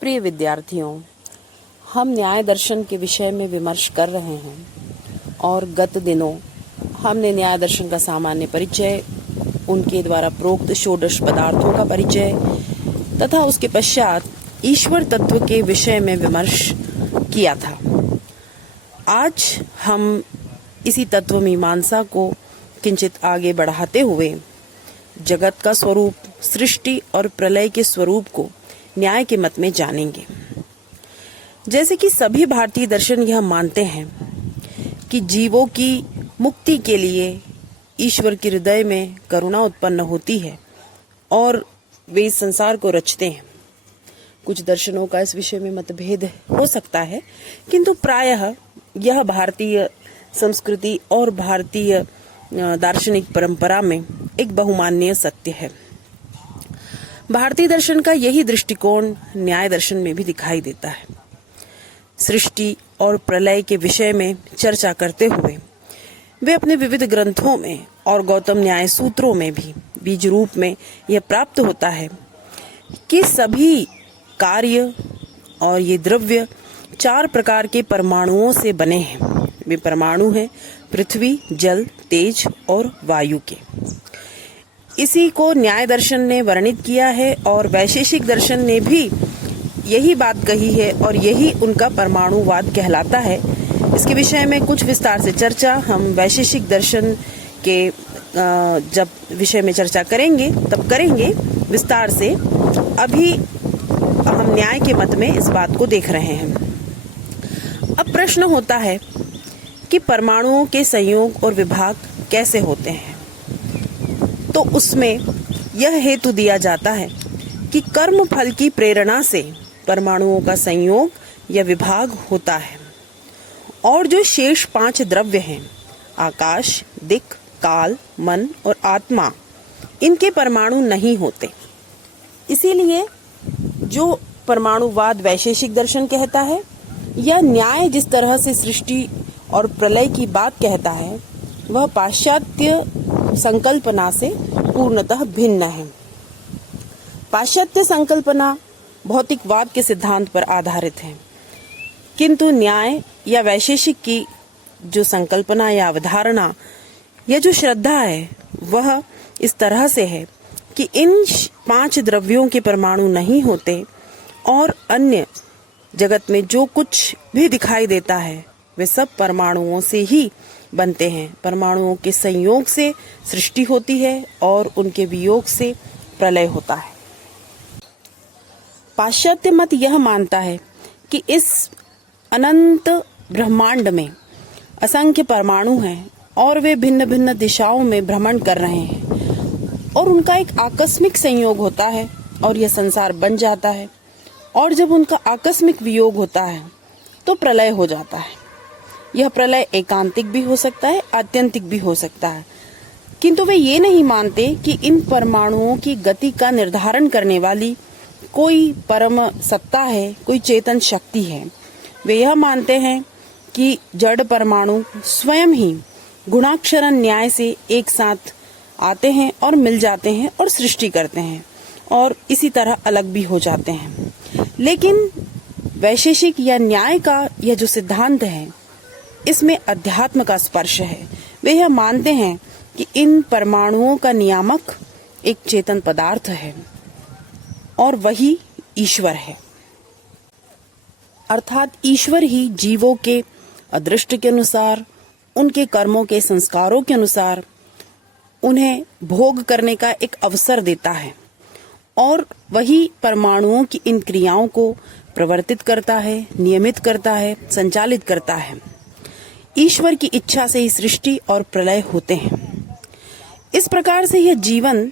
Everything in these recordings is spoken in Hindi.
प्रिय विद्यार्थियों, हम न्याय दर्शन के विषय में विमर्श कर रहे हैं और गत दिनों हमने न्याय दर्शन का सामान्य परिचय, उनके द्वारा प्रोक्त षोडश पदार्थों का परिचय तथा उसके पश्चात ईश्वर तत्व के विषय में विमर्श किया था। आज हम इसी तत्व मीमांसा को किंचित आगे बढ़ाते हुए जगत का स्वरूप, सृष्टि और प्रलय के स्वरूप को न्याय के मत में जानेंगे। जैसे कि सभी भारतीय दर्शन यह मानते हैं कि जीवों की मुक्ति के लिए ईश्वर के हृदय में करुणा उत्पन्न होती है और वे इस संसार को रचते हैं। कुछ दर्शनों का इस विषय में मतभेद हो सकता है, किंतु प्रायः यह भारतीय संस्कृति और भारतीय दार्शनिक परंपरा में एक बहुमान्य सत्य है। भारतीय दर्शन का यही दृष्टिकोण न्याय दर्शन में भी दिखाई देता है। सृष्टि और प्रलय के विषय में चर्चा करते हुए वे अपने विविध ग्रंथों में और गौतम न्याय सूत्रों में भी बीज रूप में यह प्राप्त होता है कि सभी कार्य और ये द्रव्य 4 प्रकार के परमाणुओं से बने हैं। वे परमाणु हैं पृथ्वी, जल, तेज और वायु के। इसी को न्याय दर्शन ने वर्णित किया है और वैशेषिक दर्शन ने भी यही बात कही है और यही उनका परमाणुवाद कहलाता है। इसके विषय में कुछ विस्तार से चर्चा हम वैशेषिक दर्शन के जब विषय में चर्चा करेंगे तब करेंगे विस्तार से। अभी हम न्याय के मत में इस बात को देख रहे हैं। अब प्रश्न होता है कि परमाणुओं के संयोग और विभाग कैसे होते हैं, तो उसमें यह हेतु दिया जाता है कि कर्म फल की प्रेरणा से परमाणुओं का संयोग या विभाग होता है और जो शेष 5 द्रव्य हैं, आकाश, दिक्, काल, मन और आत्मा, इनके परमाणु नहीं होते। इसीलिए जो परमाणुवाद वैशेषिक दर्शन कहता है या न्याय जिस तरह से सृष्टि और प्रलय की बात कहता है, वह पाश्चात्य संकल्पना से पूर्णतः भिन्न है। पाश्चात्य संकल्पना भौतिकवाद के सिद्धांत पर आधारित है, किंतु न्याय या वैशेषिक की जो संकल्पना या अवधारणा या जो श्रद्धा है, वह इस तरह से है कि इन 5 द्रव्यों के परमाणु नहीं होते और अन्य जगत में जो कुछ भी दिखाई देता है वे सब परमाणुओं से ही बनते हैं। परमाणुओं के संयोग से सृष्टि होती है और उनके वियोग से प्रलय होता है। पाश्चात्य मत यह मानता है कि इस अनंत ब्रह्मांड में असंख्य परमाणु हैं और वे भिन्न भिन्न दिशाओं में भ्रमण कर रहे हैं और उनका एक आकस्मिक संयोग होता है और यह संसार बन जाता है, और जब उनका आकस्मिक वियोग होता है तो प्रलय हो जाता है। यह प्रलय एकांतिक भी हो सकता है, आत्यंतिक भी हो सकता है, किंतु वे ये नहीं मानते कि इन परमाणुओं की गति का निर्धारण करने वाली कोई परम सत्ता है, कोई चेतन शक्ति है। वे यह मानते हैं कि जड़ परमाणु स्वयं ही गुणाक्षरण न्याय से एक साथ आते हैं और मिल जाते हैं और सृष्टि करते हैं और इसी तरह अलग भी हो जाते हैं। लेकिन वैशेषिक या न्याय का यह जो सिद्धांत है, इसमें अध्यात्म का स्पर्श है। वे यह मानते हैं कि इन परमाणुओं का नियामक एक चेतन पदार्थ है और वही ईश्वर है। अर्थात ईश्वर ही जीवों के अदृष्ट के अनुसार, उनके कर्मों के संस्कारों के अनुसार उन्हें भोग करने का एक अवसर देता है और वही परमाणुओं की इन क्रियाओं को प्रवर्तित करता है, नियमित करता है, संचालित करता है। ईश्वर की इच्छा से ही सृष्टि और प्रलय होते हैं। इस प्रकार से यह जीवन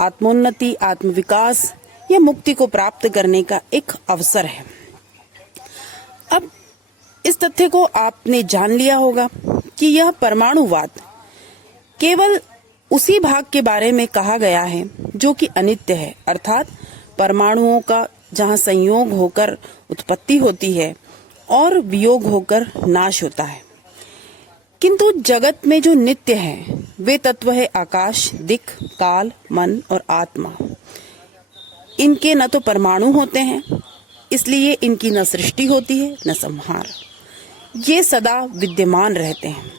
आत्मोन्नति, आत्मविकास या मुक्ति को प्राप्त करने का एक अवसर है। अब इस तथ्य को आपने जान लिया होगा कि यह परमाणुवाद केवल उसी भाग के बारे में कहा गया है जो कि अनित्य है, अर्थात परमाणुओं का जहाँ संयोग होकर उत्पत्ति होती है और वियोग होकर नाश होता है। किंतु जगत में जो नित्य है वे तत्व है आकाश, दिक्, काल, मन और आत्मा। इनके न तो परमाणु होते हैं इसलिए इनकी न सृष्टि होती है न संहार। ये सदा विद्यमान रहते हैं।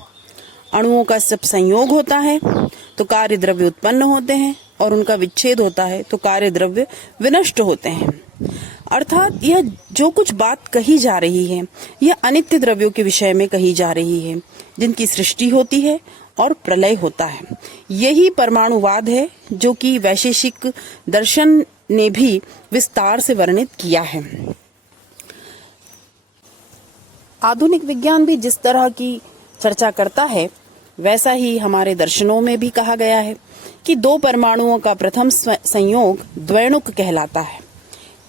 अणुओं का जब संयोग होता है तो कार्य द्रव्य उत्पन्न होते हैं और उनका विच्छेद होता है तो कार्य द्रव्य विनष्ट होते हैं। अर्थात यह जो कुछ बात कही जा रही है यह अनित्य द्रव्यों के विषय में कही जा रही है, जिनकी सृष्टि होती है और प्रलय होता है। यही परमाणुवाद है जो कि वैशेषिक दर्शन ने भी विस्तार से वर्णित किया है। आधुनिक विज्ञान भी जिस तरह की चर्चा करता है वैसा ही हमारे दर्शनों में भी कहा गया है कि दो परमाणुओं का प्रथम संयोग द्वैणुक कहलाता है।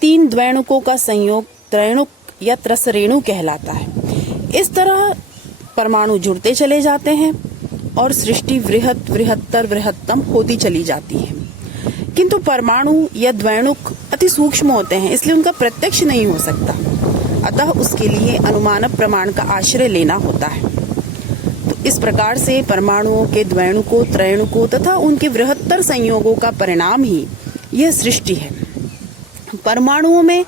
तीन द्वैणुकों का संयोग त्रैणुक या त्रसरेणु कहलाता है। इस तरह परमाणु जुड़ते चले जाते हैं और सृष्टि वृहत वृहत्तर वृहत्तम होती चली जाती है। किंतु परमाणु या द्वैणुक अति सूक्ष्म होते हैं, इसलिए उनका प्रत्यक्ष नहीं हो सकता। अतः उसके लिए अनुमानक प्रमाण का आश्रय लेना होता है। तो इस प्रकार से परमाणुओं के द्वैणुकों त्रैणुकों तथा उनके वृहत्तर संयोगों का परिणाम ही यह सृष्टि है। परमाणुओं में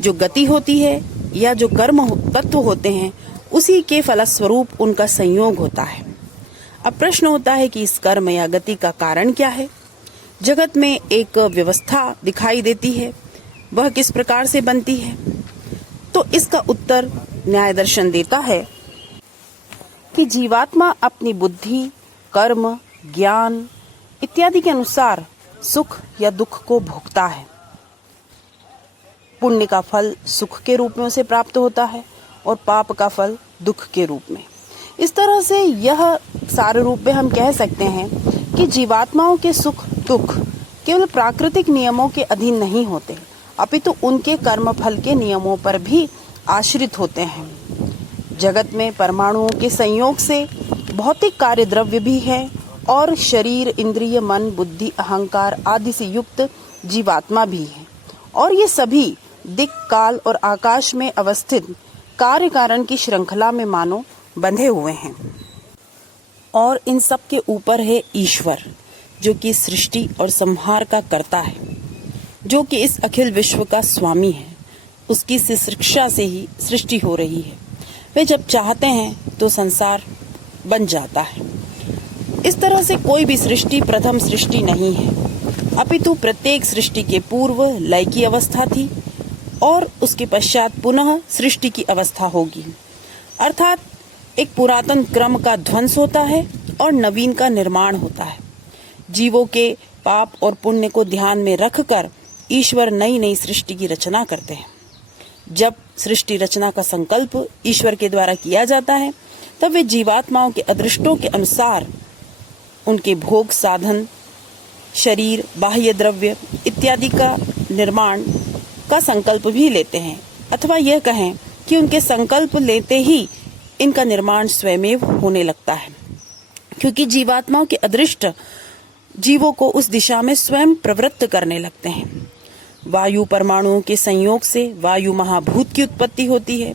जो गति होती है या जो कर्म तत्व होते हैं उसी के फलस्वरूप उनका संयोग होता है। अब प्रश्न होता है कि इस कर्म या गति का कारण क्या है। जगत में एक व्यवस्था दिखाई देती है, वह किस प्रकार से बनती है? तो इसका उत्तर न्याय दर्शन देता है कि जीवात्मा अपनी बुद्धि, कर्म, ज्ञान इत्यादि के अनुसार सुख या दुख को भोगता है। पुण्य का फल सुख के रूप में उसे प्राप्त होता है और पाप का फल दुख के रूप में। इस तरह से यह सारे रूप में हम कह सकते हैं कि जीवात्माओं के सुख दुख केवल प्राकृतिक नियमों के अधीन नहीं होते, अपितु उनके कर्म फल के नियमों पर भी आश्रित होते हैं। जगत में परमाणुओं के संयोग से भौतिक कार्य द्रव्य भी है और शरीर, इंद्रिय, मन, बुद्धि, अहंकार आदि से युक्त जीवात्मा भी है, और ये सभी दिक्, काल और आकाश में अवस्थित कार्य कारण की श्रृंखला में मानो बंधे हुए हैं। और इन सब के ऊपर है ईश्वर, जो कि सृष्टि और संहार का कर्ता है, जो कि इस अखिल विश्व का स्वामी है। उसकी शिक्षा से ही सृष्टि हो रही है। वे जब चाहते हैं तो संसार बन जाता है। इस तरह से कोई भी सृष्टि प्रथम सृष्टि नहीं है, अपितु प्रत्येक सृष्टि के पूर्व लय की अवस्था थी और उसके पश्चात पुनः सृष्टि की अवस्था होगी। अर्थात एक पुरातन क्रम का ध्वंस होता है और नवीन का निर्माण होता है। जीवों के पाप और पुण्य को ध्यान में रखकर ईश्वर नई नई सृष्टि की रचना करते हैं। जब सृष्टि रचना का संकल्प ईश्वर के द्वारा किया जाता है तब वे जीवात्माओं के अदृष्टों के अनुसार उनके भोग साधन, शरीर, बाह्य द्रव्य इत्यादि का निर्माण का संकल्प भी लेते हैं, अथवा यह कहें कि उनके संकल्प लेते ही इनका निर्माण स्वयमेव होने लगता है, क्योंकि जीवात्माओं के अदृष्ट जीवों को उस दिशा में स्वयं प्रवृत्त करने लगते हैं। वायु परमाणुओं के संयोग से वायु महाभूत की उत्पत्ति होती है।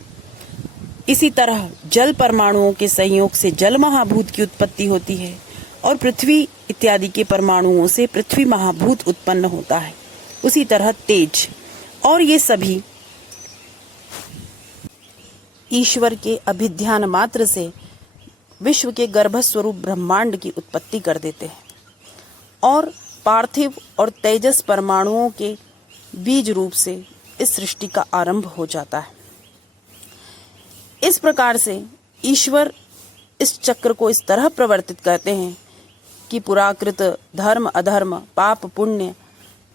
इसी तरह जल परमाणुओं के संयोग से जल महाभूत की उत्पत्ति होती है और पृथ्वी इत्यादि के परमाणुओं से पृथ्वी महाभूत उत्पन्न होता है। उसी तरह तेज, और ये सभी ईश्वर के अभिध्यान मात्र से विश्व के गर्भस्वरूप ब्रह्मांड की उत्पत्ति कर देते हैं और पार्थिव और तेजस परमाणुओं के बीज रूप से इस सृष्टि का आरंभ हो जाता है। इस प्रकार से ईश्वर इस चक्र को इस तरह प्रवर्तित करते हैं कि पुराकृत धर्म अधर्म, पाप पुण्य,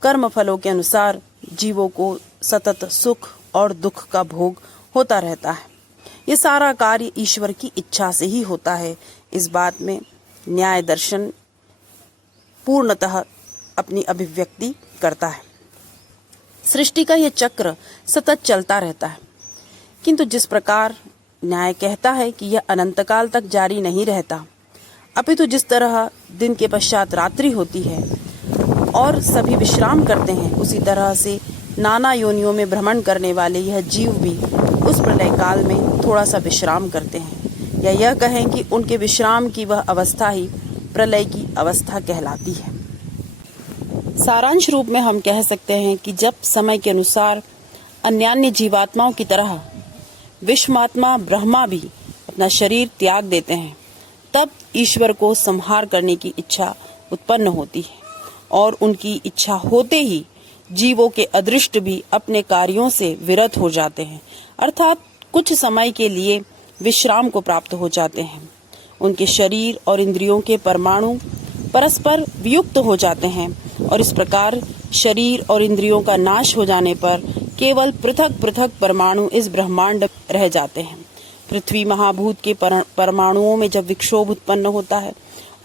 कर्म फलों के अनुसार जीवों को सतत सुख और दुख का भोग होता रहता है। ये सारा कार्य ईश्वर की इच्छा से ही होता है। इस बात में न्याय दर्शन पूर्णतः अपनी अभिव्यक्ति करता है। सृष्टि का यह चक्र सतत चलता रहता है, किंतु जिस प्रकार न्याय कहता है कि यह अनंतकाल तक जारी नहीं रहता, अपितु जिस तरह दिन के पश्चात रात्रि होती है और सभी विश्राम करते हैं, उसी तरह से नाना योनियों में भ्रमण करने वाले यह जीव भी उस प्रलय काल में थोड़ा सा विश्राम करते हैं, या यह कहें कि उनके विश्राम की वह अवस्था ही प्रलय की अवस्था कहलाती है। सारांश रूप में हम कह सकते हैं कि जब समय के अनुसार अन्यान्य जीवात्माओं की तरह विश्वात्मा ब्रह्मा भी अपना शरीर त्याग देते हैं, तब ईश्वर को संहार करने की इच्छा उत्पन्न होती है और उनकी इच्छा होते ही जीवों के अदृष्ट भी अपने कार्यों से विरत हो जाते हैं, अर्थात कुछ समय के लिए विश्राम को प्राप्त हो जाते हैं। उनके शरीर और इंद्रियों के परमाणु परस्पर वियुक्त हो जाते हैं और इस प्रकार शरीर और इंद्रियों का नाश हो जाने पर केवल पृथक पृथक परमाणु इस ब्रह्मांड रह जाते हैं। पृथ्वी महाभूत के परमाणुओं में जब विक्षोभ उत्पन्न होता है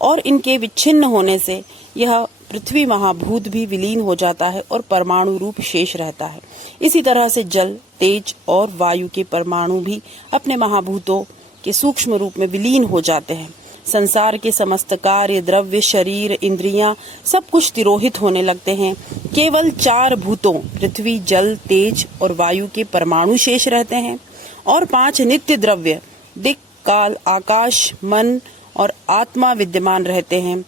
और इनके विच्छिन्न होने से यह पृथ्वी महाभूत भी विलीन हो जाता है और परमाणु रूप शेष रहता है। इसी तरह से जल, तेज और वायु के परमाणु भी अपने महाभूतों के सूक्ष्म रूप में विलीन हो जाते हैं। संसार के समस्त कार्य, द्रव्य, शरीर, इंद्रियां सब कुछ तिरोहित होने लगते हैं। केवल 4 भूतों पृथ्वी, जल, तेज और वायु के परमाणु शेष रहते हैं और 5 नित्य द्रव्य दिक्, काल, आकाश, मन और आत्मा विद्यमान रहते हैं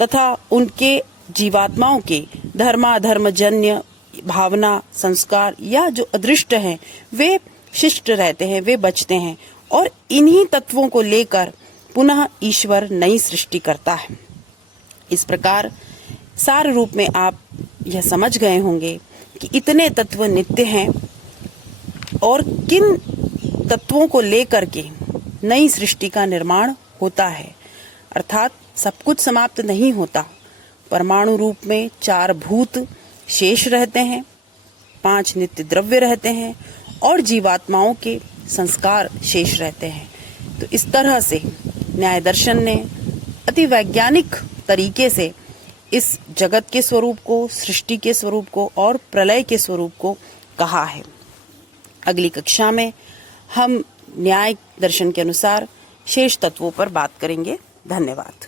तथा उनके जीवात्माओं के धर्माधर्म जन्य भावना, संस्कार या जो अदृष्ट हैं वे शिष्ट रहते हैं, वे बचते हैं और इन्हीं तत्वों को लेकर पुनः ईश्वर नई सृष्टि करता है। इस प्रकार सार रूप में आप यह समझ गए होंगे कि इतने तत्व नित्य हैं और किन तत्वों को लेकर के नई सृष्टि का निर्माण होता है, अर्थात सब कुछ समाप्त नहीं होता। परमाणु रूप में 4 भूत शेष रहते हैं, 5 नित्य द्रव्य रहते हैं और जीवात्माओं के संस्कार शेष रहते हैं। तो इस तरह से न्याय दर्शन ने अति वैज्ञानिक तरीके से इस जगत के स्वरूप को, सृष्टि के स्वरूप को और प्रलय के स्वरूप को कहा है। अगली कक्षा में हम न्याय दर्शन के अनुसार शेष तत्वों पर बात करेंगे। धन्यवाद।